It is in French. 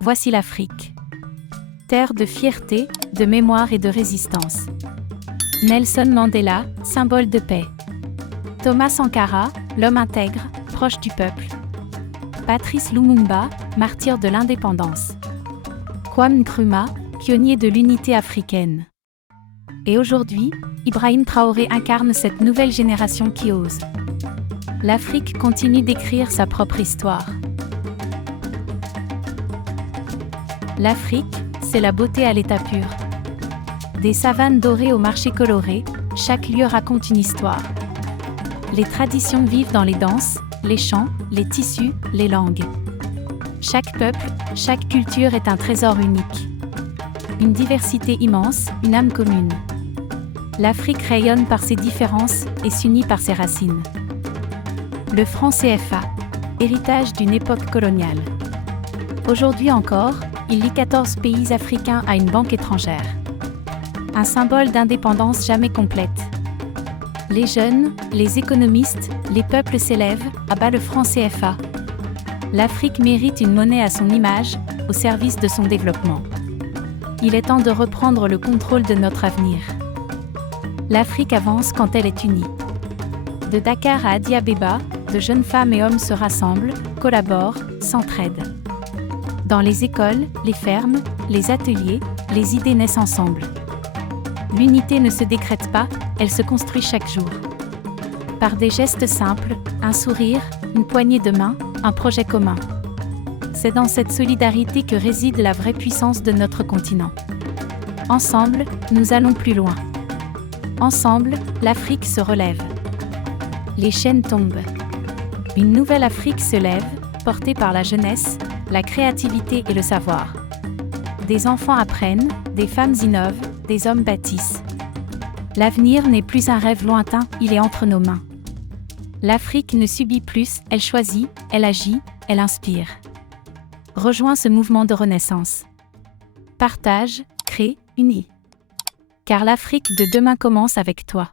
Voici l'Afrique. Terre de fierté, de mémoire et de résistance. Nelson Mandela, symbole de paix. Thomas Sankara, l'homme intègre, proche du peuple. Patrice Lumumba, martyr de l'indépendance. Kwame Nkrumah, pionnier de l'unité africaine. Et aujourd'hui, Ibrahim Traoré incarne cette nouvelle génération qui ose. L'Afrique continue d'écrire sa propre histoire. L'Afrique, c'est la beauté à l'état pur. Des savanes dorées aux marchés colorés, chaque lieu raconte une histoire. Les traditions vivent dans les danses, les chants, les tissus, les langues. Chaque peuple, chaque culture est un trésor unique. Une diversité immense, une âme commune. L'Afrique rayonne par ses différences et s'unit par ses racines. Le franc CFA, héritage d'une époque coloniale. Aujourd'hui encore, il lie 14 pays africains à une banque étrangère. Un symbole d'indépendance jamais complète. Les jeunes, les économistes, les peuples s'élèvent, à bas le franc CFA. L'Afrique mérite une monnaie à son image, au service de son développement. Il est temps de reprendre le contrôle de notre avenir. L'Afrique avance quand elle est unie. De Dakar à Addis Abeba, de jeunes femmes et hommes se rassemblent, collaborent, s'entraident. Dans les écoles, les fermes, les ateliers, les idées naissent ensemble. L'unité ne se décrète pas, elle se construit chaque jour. Par des gestes simples, un sourire, une poignée de main, un projet commun. C'est dans cette solidarité que réside la vraie puissance de notre continent. Ensemble, nous allons plus loin. Ensemble, l'Afrique se relève. Les chaînes tombent. Une nouvelle Afrique se lève, portée par la jeunesse, la créativité et le savoir. Des enfants apprennent, des femmes innovent, des hommes bâtissent. L'avenir n'est plus un rêve lointain, il est entre nos mains. L'Afrique ne subit plus, elle choisit, elle agit, elle inspire. Rejoins ce mouvement de renaissance. Partage, crée, unis. Car l'Afrique de demain commence avec toi.